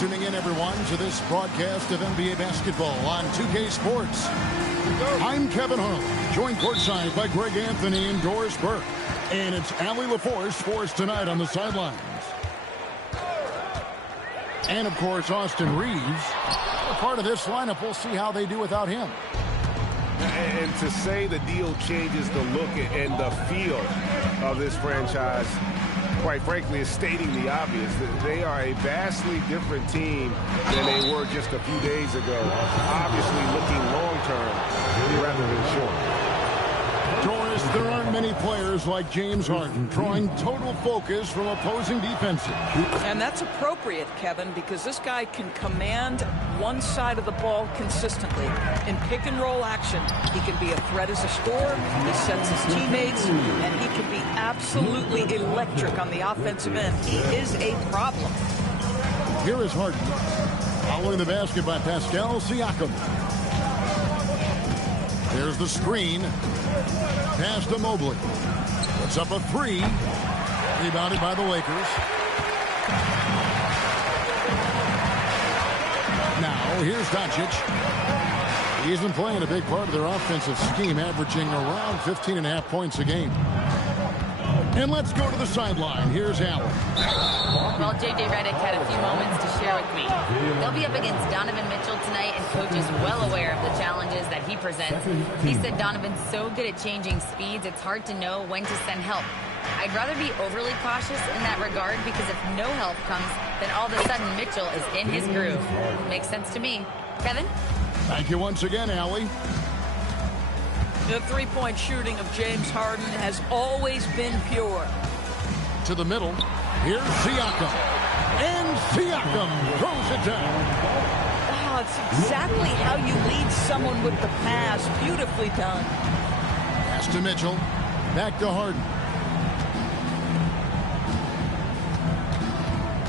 tuning in, everyone, to this broadcast of NBA basketball on 2K Sports. I'm Kevin Harlan, joined courtside by Greg Anthony and Doris Burke. And it's Allie LaForce for us tonight on the sidelines. And, of course, Austin Reeves. A part of this lineup, we'll see how they do without him. And to say the deal changes the look and the feel of this franchise, quite frankly, is stating the obvious. They are a vastly different team than they were just a few days ago. Obviously looking long-term rather than short. Doris, there aren't many players like James Harden drawing total focus from opposing defenses. And that's appropriate, Kevin, because this guy can command one side of the ball consistently. In pick-and-roll action, he can be a threat as a scorer, he sets his teammates, and he can be absolutely electric on the offensive end. He is a problem. Here is Harden, following the basket by Pascal Siakam. There's the screen. Pass to Mobley. Puts up a three. Rebounded by the Lakers. Now, here's Doncic. He's been playing a big part of their offensive scheme, averaging around 15.5 points a game. And let's go to the sideline. Here's Allen. Well, J.J. Redick had a few moments to share with me. They'll be up against Donovan Mitchell tonight, and Coach is well aware of the challenges that he presents. He said Donovan's so good at changing speeds, it's hard to know when to send help. I'd rather be overly cautious in that regard, because if no help comes, then all of a sudden Mitchell is in his groove. Makes sense to me. Kevin? Thank you once again, Allie. The three-point shooting of James Harden has always been pure. To the middle. Here's Siakam. And Siakam throws it down. Oh, it's exactly how you lead someone with the pass. Beautifully done. Pass to Mitchell. Back to Harden.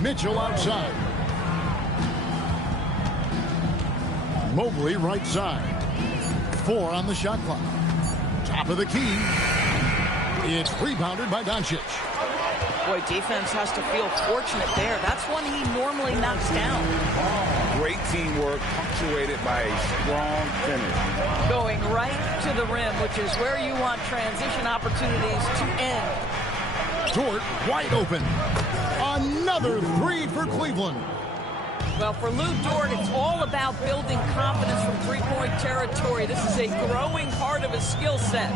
Mitchell outside. Mobley right side. 4 on the shot clock. Top of the key. It's rebounded by Doncic. Boy, defense has to feel fortunate there. That's one he normally knocks down. Great teamwork punctuated by a strong finish. Going right to the rim, which is where you want transition opportunities to end. Dort wide open. Another three for Cleveland. Well, for Lou Dort, it's all about building confidence from three-point territory. This is a growing part of his skill set.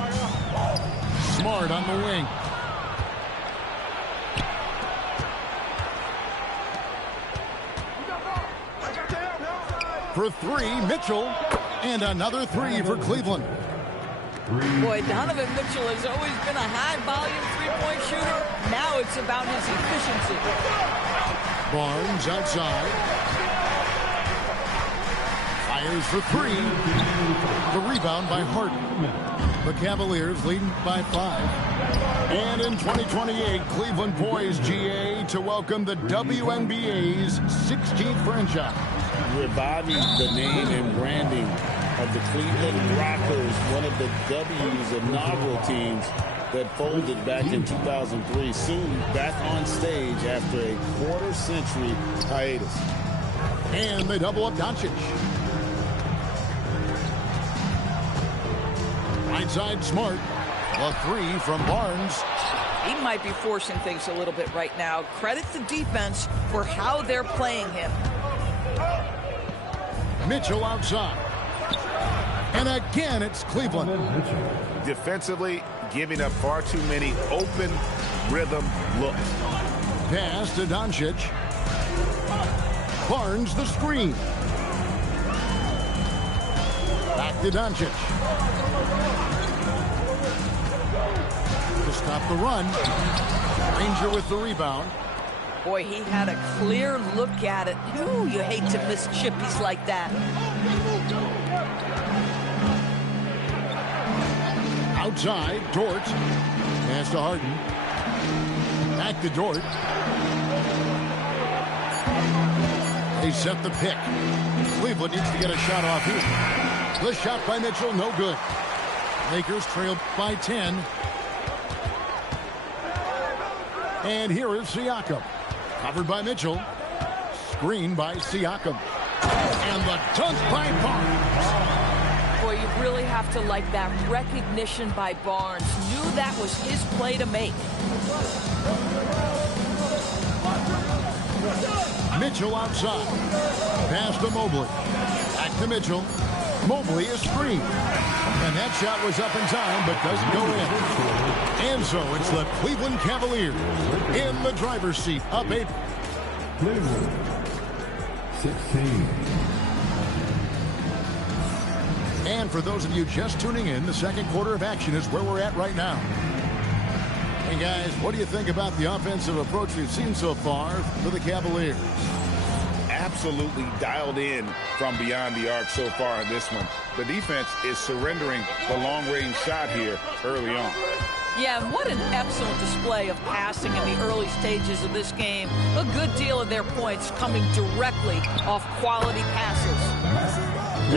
Smart on the wing. For three, Mitchell. And another three for Cleveland. Boy, Donovan Mitchell has always been a high-volume three-point shooter. Now it's about his efficiency. Barnes outside. Fires for three. The rebound by Harden. The Cavaliers leading by 5. And in 2028, Cleveland poised, GA, to welcome the WNBA's 16th franchise. Reviving the name and branding of the Cleveland Rockers, one of the W's inaugural teams that folded back in 2003, soon back on stage after a quarter-century hiatus. And they double up Doncic. Right side, Smart. A three from Barnes. He might be forcing things a little bit right now. Credit the defense for how they're playing him. Mitchell outside. And again, it's Cleveland. Defensively, giving up far too many open rhythm looks. Pass to Doncic. Barnes the screen. Back to Doncic. To stop the run. Ranger with the rebound. Boy, he had a clear look at it. Ooh, you hate to miss chippies like that. Outside, Dort. Pass to Harden. Back to Dort. They set the pick. Cleveland needs to get a shot off here. The shot by Mitchell, no good. Lakers trail by 10. And here is Siakam. Covered by Mitchell. screen by Siakam. And the dunk by Barnes. Boy, you really have to like that recognition by Barnes. Knew that was his play to make. Mitchell outside. Pass to Mobley. Back to Mitchell. Mobley is screened. And that shot was up in time, but doesn't go in. And so it's the Cleveland Cavaliers in the driver's seat, up 8. Cleveland, 16. And for those of you just tuning in, the second quarter of action is where we're at right now. Hey guys, what do you think about the offensive approach we've seen so far for the Cavaliers? Absolutely dialed in from beyond the arc so far in this one. The defense is surrendering the long-range shot here early on. Yeah, and what an excellent display of passing in the early stages of this game. A good deal of their points coming directly off quality passes.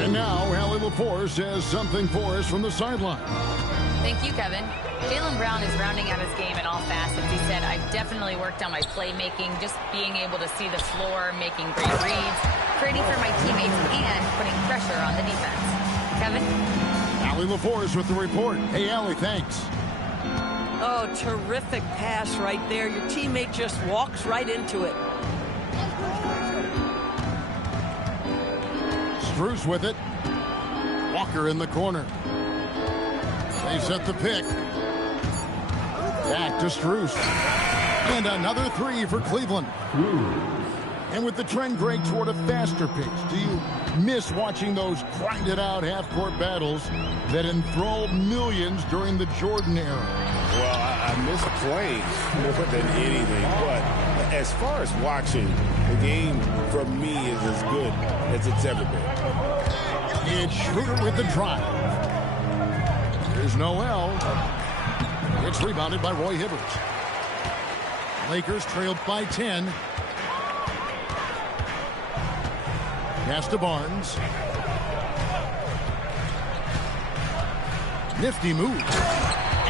And now, Allie LaForce has something for us from the sideline. Thank you, Kevin. Jaylen Brown is rounding out his game in all facets. He said, I've definitely worked on my playmaking, just being able to see the floor, making great reads, creating for my teammates, and putting pressure on the defense. Kevin? Allie LaForce with the report. Hey, Allie, thanks. Oh, terrific pass right there. Your teammate just walks right into it. Strus with it. Walker in the corner. They set the pick. Back to Strus. And another three for Cleveland. And with the trend break toward a faster pace, do you miss watching those grinded-out half-court battles that enthralled millions during the Jordan era? Well, I miss playing more than anything, but as far as watching, the game for me is as good as it's ever been. It's Schroeder with the drive. Here's Noel. It's rebounded by Roy Hibbert. Lakers trailed by 10. Pass to Barnes. Nifty move.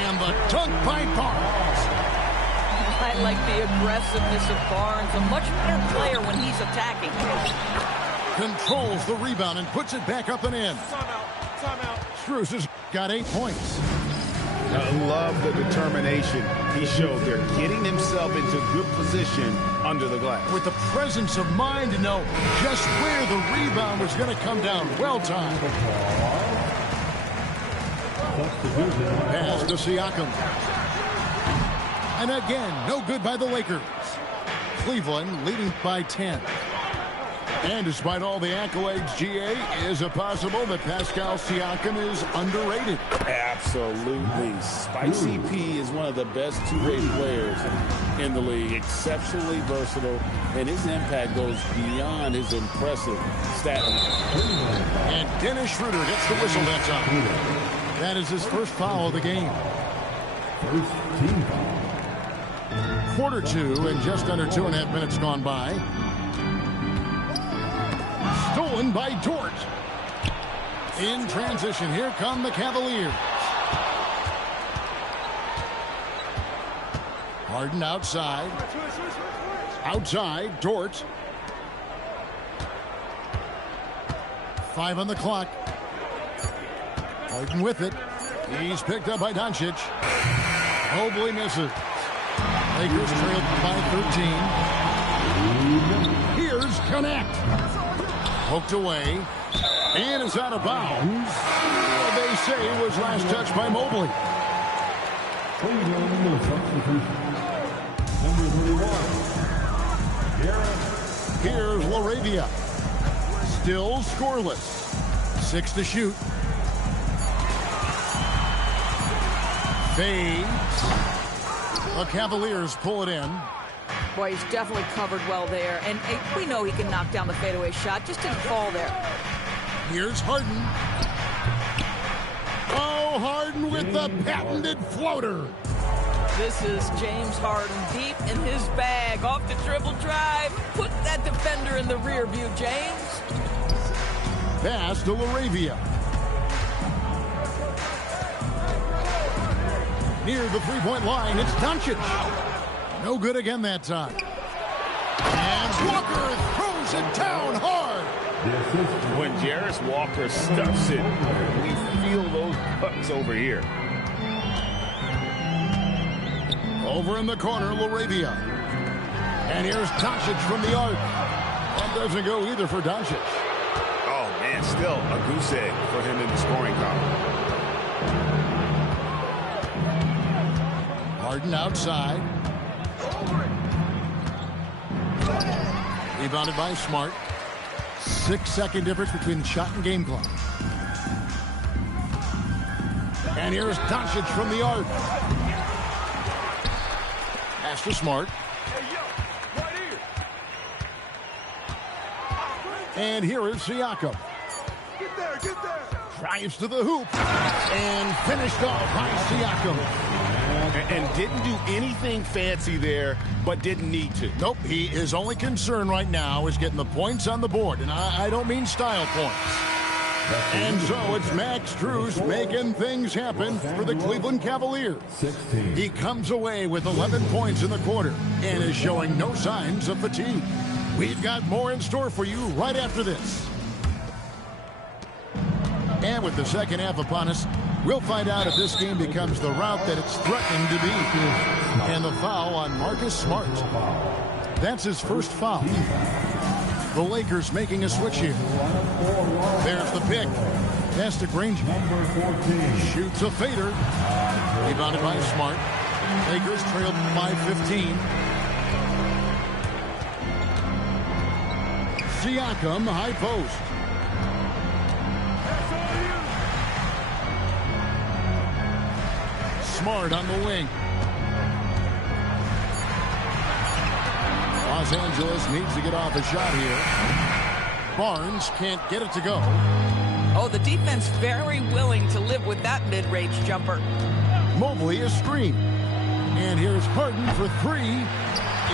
And the dunk by Barnes. I like the aggressiveness of Barnes. A much better player when he's attacking. Controls the rebound and puts it back up and in. Timeout. Strus has got 8 points. I love the determination he showed there, getting himself into good position under the glass. With the presence of mind to know just where the rebound was going to come down. Well timed. Pass to Siakam. And again, no good by the Lakers. Cleveland leading by 10. And despite all the accolades, GA, is it possible that Pascal Siakam is underrated? Absolutely. Spicy P is one of the best two-way players in the league. Exceptionally versatile, and his impact goes beyond his impressive stat line. And Dennis Schroeder gets the whistle that time. That is his first foul of the game. First team foul. Quarter 2 and just under 2.5 minutes gone by. Stolen by Dort. In transition, here come the Cavaliers. Harden outside. Outside, Dort. 5 on the clock. Harden with it. He's picked up by Doncic. Mobley misses. Lakers trailed by 13. Here's Connect. Poked away. And it's out of bounds. They say it was last touched by Mobley. Cleveland substitution. Number 31. Here's LaRavia. Still scoreless. 6 to shoot. Fades. The Cavaliers pull it in. Boy, he's definitely covered well there. And we know he can knock down the fadeaway shot. Just didn't fall there. Here's Harden. Oh, Harden with the patented floater. This is James Harden deep in his bag. Off the dribble drive. Put that defender in the rear view, James. Pass to LaRavia. Near the three-point line, it's Doncic. No good again that time. And Walker throws Throws it down hard. When Jarris Walker stuffs it, we feel those bucks over here. Over in the corner, LaRavia. And here's Doncic from the arc. That doesn't go either for Doncic. Oh, man, still a goose egg for him in the scoring column. Harden outside. Rebounded by Smart. 6-second difference between shot and game clock. And here's Doncic from the arc. Pass to Smart. And here is Siakam. Get there, get there. Drives to the hoop. And finished off by Siakam. And didn't do anything fancy there, but didn't need to. Nope, his only concern right now is getting the points on the board. And I don't mean style points. And so it's Max Strus making things happen for the Cleveland Cavaliers. 16. He comes away with 11 points in the quarter and is showing no signs of fatigue. We've got more in store for you right after this. And with the second half upon us, we'll find out if this game becomes the route that it's threatening to be. And the foul on Marcus Smart. That's his first foul. The Lakers making a switch here. There's the pick. Pass to Granger. Shoots a fader. Rebounded by Smart. Lakers trailed by 15. Siakam, high post. Smart on the wing. Los Angeles needs to get off a shot here. Barnes can't get it to go. Oh, the defense very willing to live with that mid-range jumper. Mobley a screen. And here's Harden for three.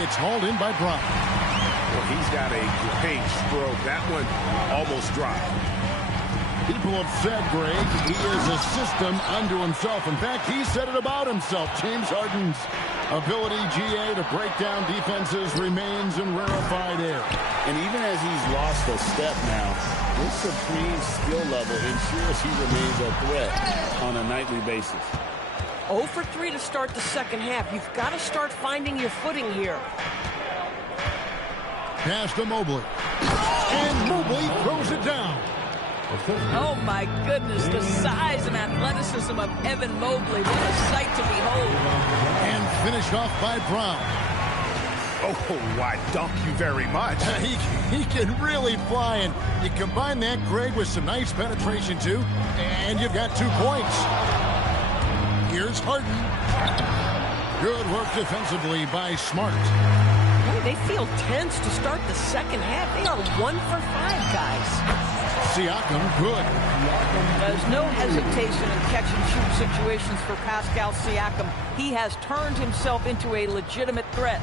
It's hauled in by Brown. Well, he's got a great stroke. That one almost dropped. People have said, Greg, he is a system unto himself. In fact, he said it about himself. James Harden's ability, GA, to break down defenses remains in rarefied air. And even as he's lost a step now, his supreme skill level ensures he remains a threat on a nightly basis. 0 for 3 to start the second half. You've got to start finding your footing here. Pass to Mobley. And Mobley throws it down. Oh, my goodness, the size and athleticism of Evan Mobley. What a sight to behold. And finished off by Brown. Oh, why, dunk you very much. He can really fly, and you combine that, Greg, with some nice penetration, too, and you've got 2 points. Here's Harden. Good work defensively by Smart. Boy, they feel tense to start the second half. They are 1 for 5, guys. Siakam, good. There's no hesitation in catch-and-shoot situations for Pascal Siakam. He has turned himself into a legitimate threat.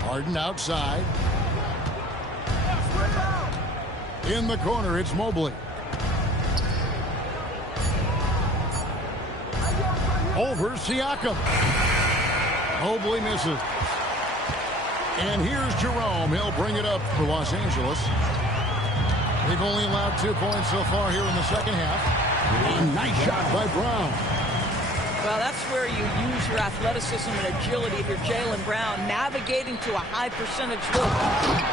Harden outside. In the corner, it's Mobley. Over Siakam. Mobley misses. And here's Jerome. He'll bring it up for Los Angeles. They've only allowed 2 points so far here in the second half. A nice shot by Brown. Well, that's where you use your athleticism and agility if you're Jaylen Brown, navigating to a high percentage look.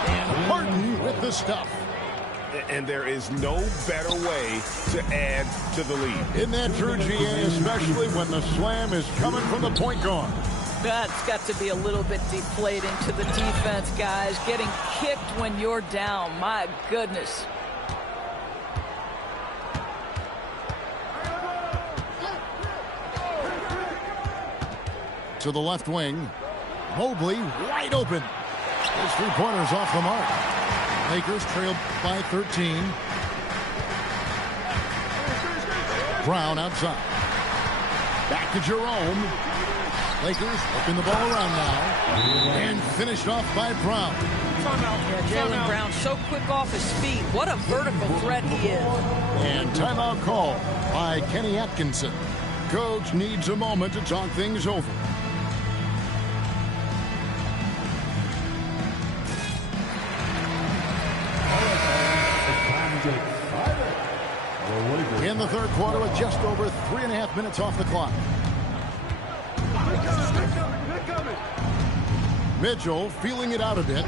And Harden with the stuff. And there is no better way to add to the lead. Isn't that true, GA, especially when the slam is coming from the point guard? That's got to be a little bit deflating to the defense, guys. Getting kicked when you're down. My goodness. To the left wing. Mobley wide open. His 3-pointers off the mark. Lakers trailed by 13. Brown outside. Back to Jerome. Lakers working the ball around now. And finished off by Brown. Yeah, Jaylen Brown so quick off his feet. What a vertical threat he is. And timeout call by Kenny Atkinson. Coach needs a moment to talk things over. In the third quarter with just over 3.5 minutes off the clock. Mitchell feeling it out a bit.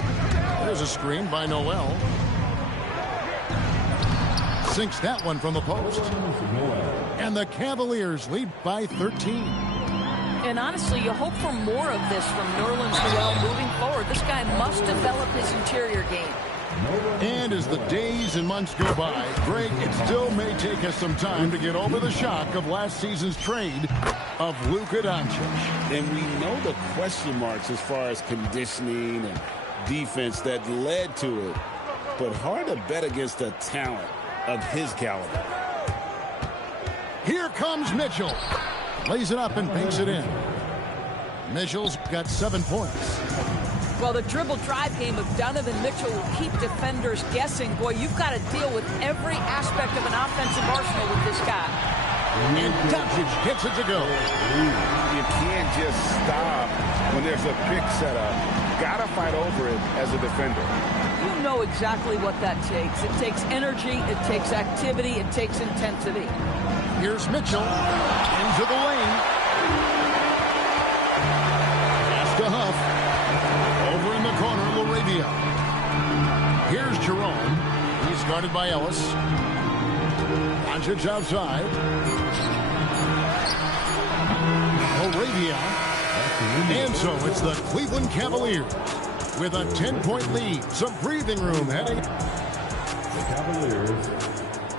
There's a screen by Noel. Sinks that one from the post. And the Cavaliers lead by 13. And honestly, you hope for more of this from Nerlens Noel moving forward. This guy must develop his interior game. And as the days and months go by, Greg, it still may take us some time to get over the shock of last season's trade of Luka Doncic. And we know the question marks as far as conditioning and defense that led to it. But hard to bet against the talent of his caliber. Here comes Mitchell. Lays it up and banks it in. Mitchell's got 7 points. Well, the dribble drive game of Donovan Mitchell will keep defenders guessing. Boy, you've got to deal with every aspect of an offensive arsenal with this guy. And Doncic gets it to go. You can't just stop when there's a pick set up. Got to fight over it as a defender. You know exactly what that takes. It takes energy, it takes activity, it takes intensity. Here's Mitchell into the lane. Pass to Huff. Over in the corner, Laravia. Here's Jerome. He's guarded by Ellis. Doncic outside. Laravia. And so it's the Cleveland Cavaliers with a 10-point lead. Some breathing room heading. The Cavaliers,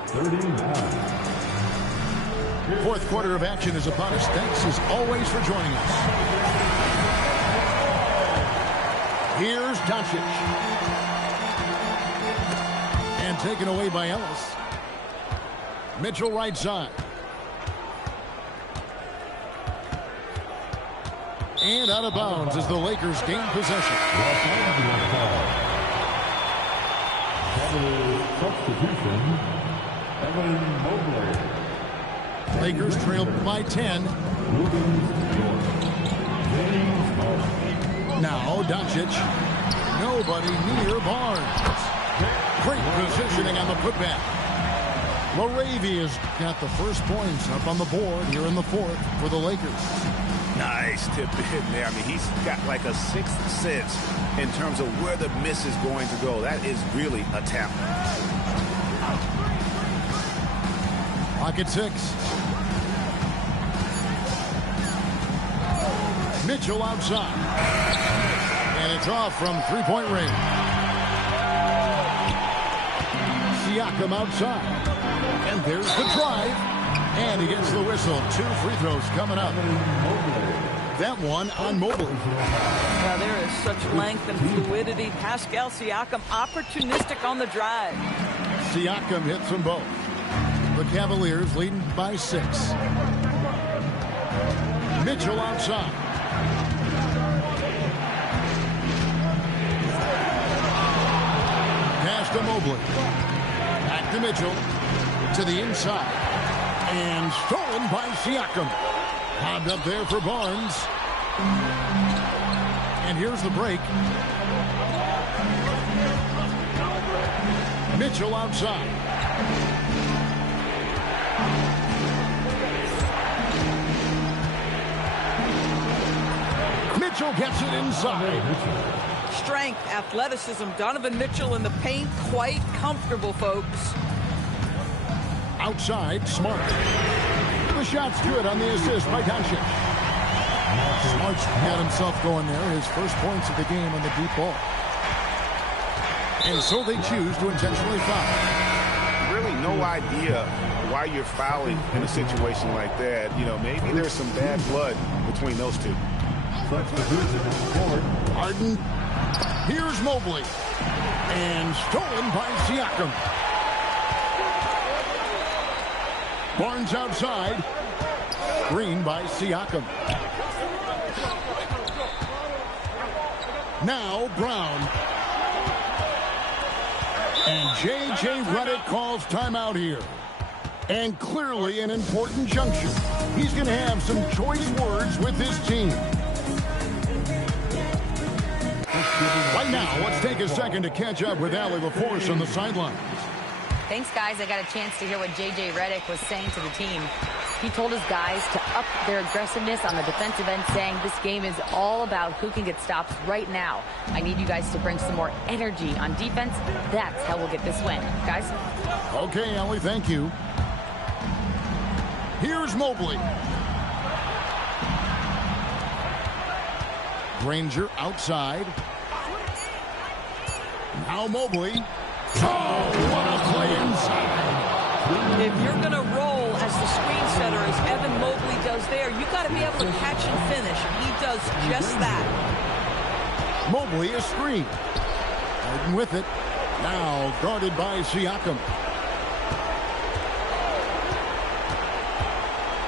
39. Fourth quarter of action is upon us. Thanks as always for joining us. Here's Doncic. And taken away by Ellis. Mitchell right side. And out of bounds as the Lakers gain possession. Substitution, Evan Mobley. Lakers trail by 10. Now Doncic. Nobody near Barnes. Great positioning on the putback. Laravia's got the first points up on the board here in the fourth for the Lakers. Nice tip in there. I mean, he's got like a sixth sense in terms of where the miss is going to go. That is really a talent. Clock at 6. Mitchell outside. And it's off from three-point range. Siakam outside. And there's the drive. And he gets the whistle. 2 free throws coming up. That one on Mobley. Now there is such length and fluidity. Pascal Siakam opportunistic on the drive. Siakam hits them both. The Cavaliers leading by 6. Mitchell outside. Pass to Mobley. Back to Mitchell. To the inside. And stolen by Siakam. Lobbed up there for Barnes. And here's the break. Mitchell outside. Mitchell gets it inside. Strength, athleticism, Donovan Mitchell in the paint, quite comfortable, folks. Outside, Smart. The shot's good on the assist by Doncic. Smart's got himself going there. His first points of the game on the deep ball. And so they choose to intentionally foul. Really no idea why you're fouling in a situation like that. You know, maybe there's some bad blood between those two. Harden. Here's Mobley. And stolen by Siakam. Barnes outside. Screen by Siakam. Now Brown. And J.J. Redick calls timeout here. And clearly an important juncture. He's going to have some choice words with his team. Right now, let's take a second to catch up with Allie LaForce on the sidelines. Thanks, guys. I got a chance to hear what J.J. Redick was saying to the team. He told his guys to up their aggressiveness on the defensive end, saying this game is all about who can get stops right now. I need you guys to bring some more energy on defense. That's how we'll get this win. Guys? Okay, Ellie, thank you. Here's Mobley. Granger outside. Now Mobley. Oh, what a play inside. If you're going to roll as the screen setter, as Evan Mobley does there, you got to be able to catch and finish, and he does just that. Mobley is screened. Harden with it. Now guarded by Siakam.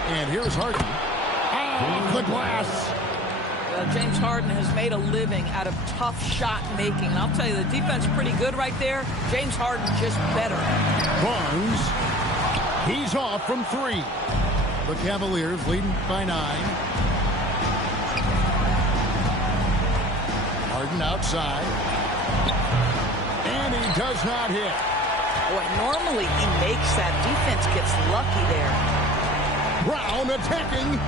And here's Harden. Off the glass. James Harden has made a living out of tough shot making. And I'll tell you, the defense pretty good right there. James Harden just better. Barnes. He's off from 3. The Cavaliers leading by 9. Harden outside. And he does not hit. Boy, normally he makes that. Defense gets lucky there. Brown attacking.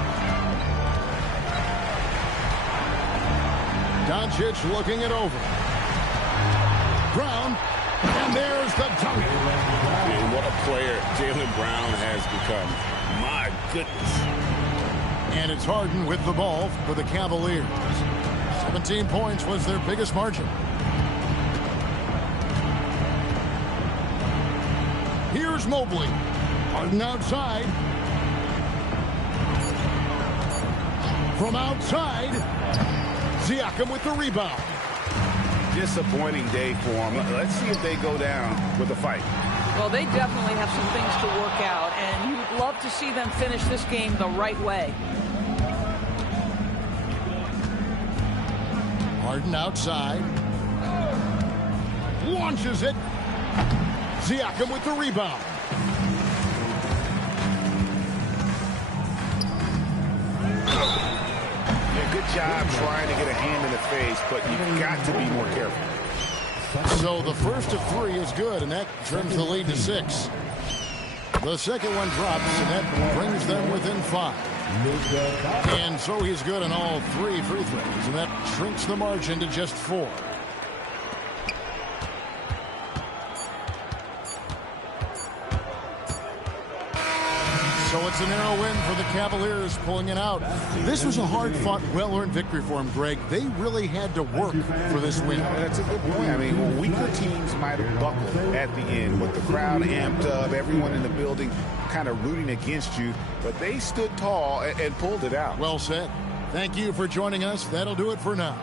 Doncic looking it over. Brown, and there's the dunk. And what a player Jaylen Brown has become. My goodness. And it's Harden with the ball for the Cavaliers. 17 points was their biggest margin. Here's Mobley. Harden outside. From outside. Siakam with the rebound. Disappointing day for him. Let's see if they go down with a fight. Well, they definitely have some things to work out, and you'd love to see them finish this game the right way. Harden outside. Launches it. Siakam with the rebound. Good job trying to get a hand in the face, but you've got to be more careful. So the first of 3 is good, and that trims the lead to 6. The second one drops, and that brings them within 5. And so he's good in all 3 free throws, and that shrinks the margin to just 4. So it's a narrow win for the Cavaliers, pulling it out. This was a hard-fought, well-earned victory for them, Greg. They really had to work for this win. That's a good point. I mean, weaker teams might have buckled at the end with the crowd amped up, everyone in the building kind of rooting against you, but they stood tall and pulled it out. Well said. Thank you for joining us. That'll do it for now.